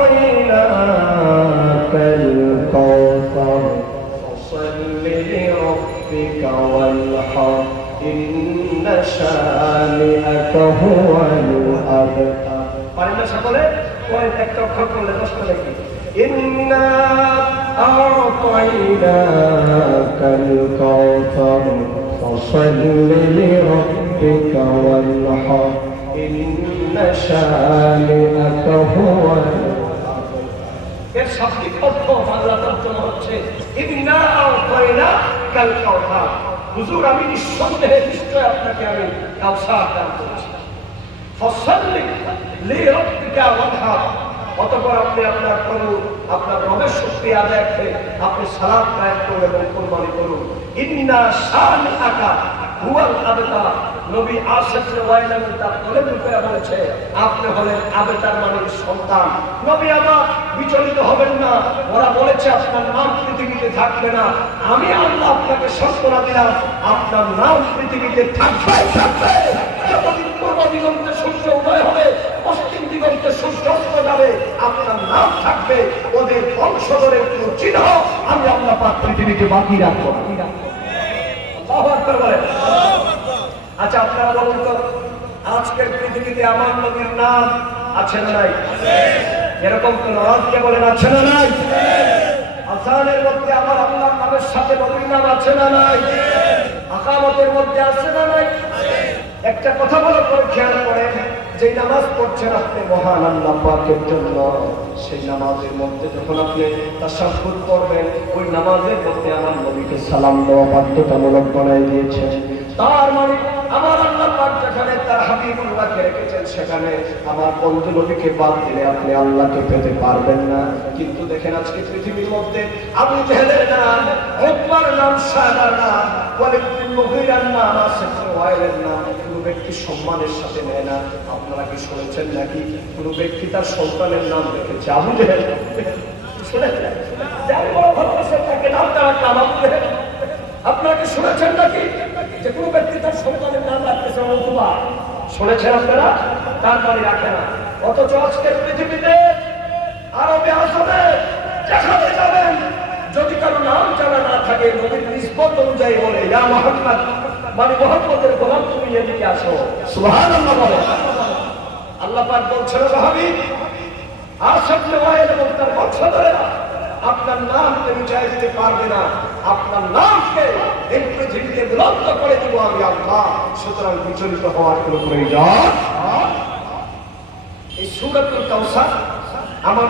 আ'তাইনাকাল কাউসার ফাসাল্লি লিরাব্বিকা ওয়ানহার ইন্না শানিআকা হুয়াল আবতার। পারেন না সকলে? পরের একটা অক্ষর করলে 10টা লিখি। ইন্না আ'তাইনাকাল কাউসার ফাসাল্লি লিরাব্বিকা ওয়ানহার ইন্না শানিআকা হুয়াল আবতার। এর শাব্দিক অর্থ বাংলা তর্জমা হচ্ছে ইন্না আ'তাইনাকাল কাউসার। হুজুর, আমি নিঃসন্দেহে নিশ্চয় আপনাকে আমি কাউসার দান করেছি। ফাসাল্লি লিরাব্বিকা ওয়ানহার, অতঃপর আপনি আপনার প্রভু আপনার রবের শক্তি আদায় করে আপনি সালাত কায়েম করুন এবং কুরবানি করুন। ইন্না শানিআকা হুয়াল আবতার। নবী আশিক ওয়াইলাম তার কোলে করে বলেছে আপনি হলেন আবতার মানে সন্তান। নবী আমার বিচলিত হবেন না, ওরা বলেছে আপনার নাম পৃথিবীতে থাকবে না, আমি আল্লাহ আপনাকে সান্ত্বনা দিলাম আপনার নাম পৃথিবীতে থাকবে থাকবে। যতদিন পূর্ব দিগন্তে সূর্য উদয় হবে, পশ্চিম দিগন্তে সূর্য অস্ত যাবে, আপনার নাম থাকবে। ওদের বংশধরের কোন চিহ্ন আমি আল্লাহ পাক পৃথিবীতে বাকি রাখবো। আল্লাহু আকবার বলেন। আচ্ছা, আপনারা বলুন তো, আজকের পৃথিবীতে আমার নবীর নাম আছে না নাই? এরকম কোন আওয়াজকে বলেন আছে না নাই? আযানের মধ্যে আমার আল্লাহর নামের সাথে নবীর নাম আছে না নাই? আকামতের মধ্যে আছে না নাই? একটা কথা বলে পরে খেয়াল করেন, যে নামাজ পড়ছেন আপনি মহান আল্লাহ পাকের জন্য, সেই নামাজের মধ্যে যখন আপনি তাশাহুদ পড়বেন, ওই নামাজের মধ্যে আমার নবীকে সালাম দেওয়া বাধ্যতামূলক বানাই দিয়েছেন। তার মানে আমার আল্লাহ পাক যেখানে তার হাবিবুল্লাহকে রেখেছেন, সেখানে আমার বন্ধু নবীকে বাদ দিলে আপনি আল্লাহকে পেতে পারবেন না। কিন্তু দেখেন আজকে পৃথিবীর মধ্যে আবু জেহেলের নাম, উতবার নাম, সায়বার নাম, ওয়ালিদ বিন মুগীরার নাম, আসিফ বিন ওয়াইলের নাম কোন ব্যক্তি সম্মানের সাথে নেয় না। আপনারা কি শুনেছেন নাকি কোন ব্যক্তি তার সন্তানের নাম রেখেছে আবু জেহেল? শুনেছেন? যার বড় ভক্ত তাকে নামটা রাখলাম আবু জেহেল। আপনারা কি শুনেছেন নাকি যে কোন ব্যক্তি তার সন্তানের নাম রাখতেছে উতবা? শুনেছেন আপনারা? তার মানে রাখে না। অথচ আজকের পৃথিবীতে আরবে আজমে যেখানে যাবেন, যদি কারো নাম জানা না থাকে, নবীর নিসবত অনুযায়ী বলে ইয়া মুহাম্মদ, মানে মুহাম্মদের গোলাম তুমি এদিকে আসো। সুবহানাল্লাহ বলে। আল্লাহ পাক বলছেন হাবিব আসিফ বিন ওয়াইল এবং তার বংশধরেরা আপনার নাম তুমি চাই দিতে পারবে না, আপনার নামকে এই পৃথিবীতে বিলুপ্ত করে দিব আমি আল্লাহ। সুতরাং বিচলিত হওয়ার কোনো প্রয়োজন। এই সূরাতুল কাউসার আমার